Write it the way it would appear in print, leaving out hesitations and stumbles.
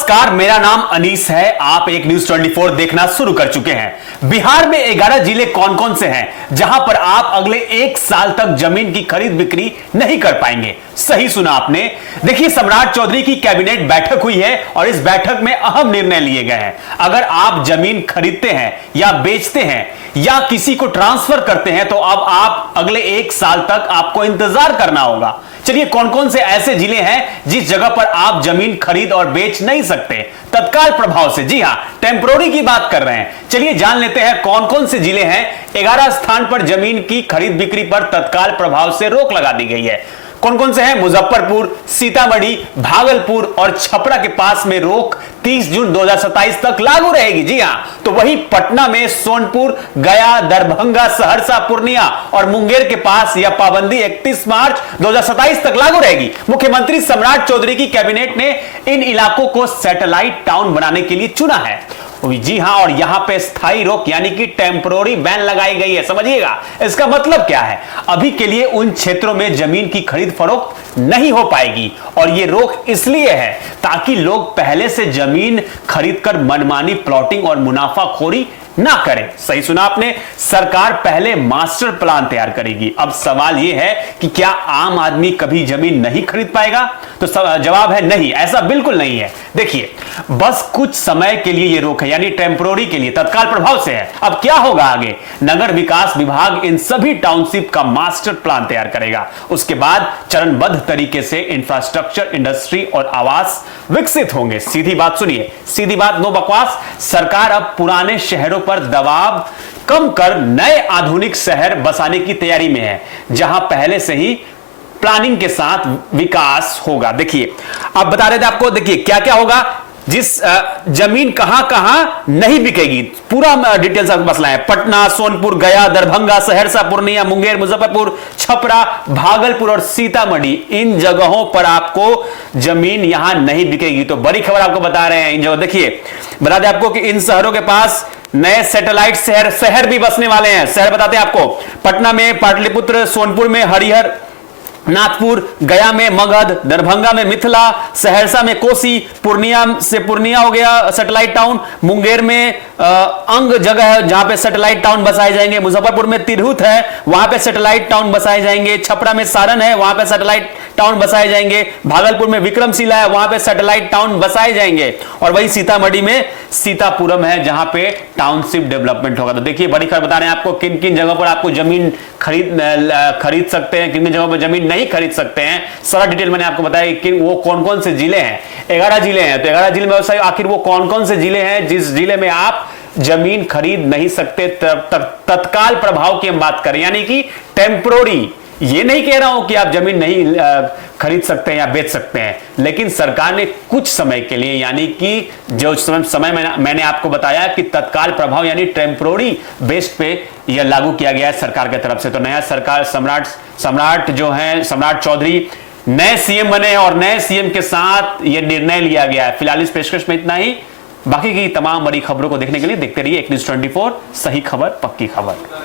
नमस्कार, मेरा नाम अनीस है। आप एक न्यूज 24 देखना शुरू कर चुके हैं। बिहार में 11 जिले कौन कौन से हैं जहां पर आप अगले 1 साल तक जमीन की खरीद बिक्री नहीं कर पाएंगे? सही सुना आपने। देखिए, सम्राट चौधरी की कैबिनेट बैठक हुई है और इस बैठक में अहम निर्णय लिए गए हैं। अगर आप जमीन खरीदते हैं या बेचते हैं या किसी को ट्रांसफर करते हैं तो अब आप अगले 1 साल तक आपको इंतजार करना होगा। चलिए, कौन कौन से ऐसे जिले हैं जिस जगह पर आप जमीन खरीद और बेच नहीं सकते तत्काल प्रभाव से? जी हां, टेम्पोररी की बात कर रहे हैं। चलिए जान लेते हैं कौन कौन से जिले हैं 11 स्थान पर जमीन की खरीद बिक्री पर तत्काल प्रभाव से रोक लगा दी गई है। कौन कौन से हैं? मुजफ्फरपुर, सीतामढ़ी, भागलपुर और छपरा के पास में रोक 30 जून 2027 तक लागू रहेगी। जी हां, तो वही पटना में सोनपुर, गया, दरभंगा, सहरसा, पूर्णिया और मुंगेर के पास यह पाबंदी 31 मार्च 2027 तक लागू रहेगी। मुख्यमंत्री सम्राट चौधरी की कैबिनेट ने इन इलाकों को सैटेलाइट टाउन बनाने के लिए चुना है। जी हां, और यहां पे स्थायी रोक यानी कि टेम्पोररी बैन लगाई गई है। समझिएगा इसका मतलब क्या है। अभी के लिए उन क्षेत्रों में जमीन की खरीद फरोख्त नहीं हो पाएगी और यह रोक इसलिए है ताकि लोग पहले से जमीन खरीदकर मनमानी प्लॉटिंग और मुनाफाखोरी ना करें। सही सुना आपने। सरकार पहले मास्टर प्लान तैयार करेगी। अब सवाल यह है कि क्या आम आदमी कभी जमीन नहीं खरीद पाएगा? तो जवाब है नहीं, ऐसा बिल्कुल नहीं है। देखिए, बस कुछ समय के लिए यह रोक है, यानी टेम्पोररी के लिए, तत्काल प्रभाव से है। अब क्या होगा आगे? नगर विकास विभाग इन सभी टाउनशिप का मास्टर प्लान तैयार करेगा। उसके बाद चरणबद्ध तरीके से इंफ्रास्ट्रक्चर, इंडस्ट्री और आवास विकसित होंगे। सीधी बात सुनिए, सीधी बात, नो बकवास। सरकार अब पुराने शहरों पर दबाव कम कर नए आधुनिक शहर बसाने की तैयारी में है जहां पहले से ही प्लानिंग के साथ विकास होगा। देखिए, अब बता रहे थे आपको, देखिए क्या क्या होगा। जिस जमीन कहां कहां नहीं बिकेगी, पूरा डिटेल्स मसला है। पटना, सोनपुर, गया, दरभंगा, सहरसा, पूर्णिया, मुंगेर, मुजफ्फरपुर, छपरा, भागलपुर और सीतामढ़ी, इन जगहों पर आपको जमीन यहां नहीं बिकेगी। तो बड़ी खबर आपको बता रहे हैं इन जगह। देखिए, बता दें आपको कि इन शहरों के पास नए सैटेलाइट शहर भी बसने वाले हैं। शहर बताते हैं आपको, पटना में पाटलिपुत्र, सोनपुर में हरिहर नाथपुर, गया में मगध, दरभंगा में मिथिला, सहरसा में कोसी, पूर्णिया से पूर्णिया हो गया सैटेलाइट टाउन, मुंगेर में अंग जगह है जहां पे सैटेलाइट टाउन बसाए जाएंगे, मुजफ्फरपुर में तिरहुत है वहां पे सैटेलाइट टाउन बसाए जाएंगे, छपरा में सारण है वहां पे सैटेलाइट टाउन बसाए जाएंगे, भागलपुर में विक्रमशिला है वहां पे सैटेलाइट टाउन बसाए जाएंगे और वही सीतामढ़ी में सीतापुरम है जहां पे टाउनशिप डेवलपमेंट होगा। तो देखिए, बड़ी खबर बता रहे हैं आपको किन किन जगहों पर आपको जमीन खरीद सकते हैं, किन किन जगहों पर जमीन नहीं खरीद सकते हैं। सारा डिटेल मैंने आपको बताया कि वो कौन कौन से जिले हैं। 11 जिले हैं। तो 11 जिले में आखिर वो कौन कौन से जिले हैं जिस जिले में आप जमीन खरीद नहीं सकते? तत्काल प्रभाव की हम बात करें, यानी कि टेम्पोररी। ये नहीं कह रहा हूं कि आप जमीन नहीं खरीद सकते हैं या बेच सकते हैं, लेकिन सरकार ने कुछ समय के लिए, यानी कि जो समय मैंने आपको बताया कि तत्काल प्रभाव यानी टेम्पोररी बेस पे यह लागू किया गया है सरकार की तरफ से। तो नया सरकार सम्राट जो है, सम्राट चौधरी नए सीएम बने हैं और नए सीएम के साथ यह निर्णय लिया गया है। फिलहाल इस पेशकश में इतना ही। बाकी की तमाम बड़ी खबरों को देखने के लिए देखते रहिए एक न्यूज 24, सही खबर पक्की खबर।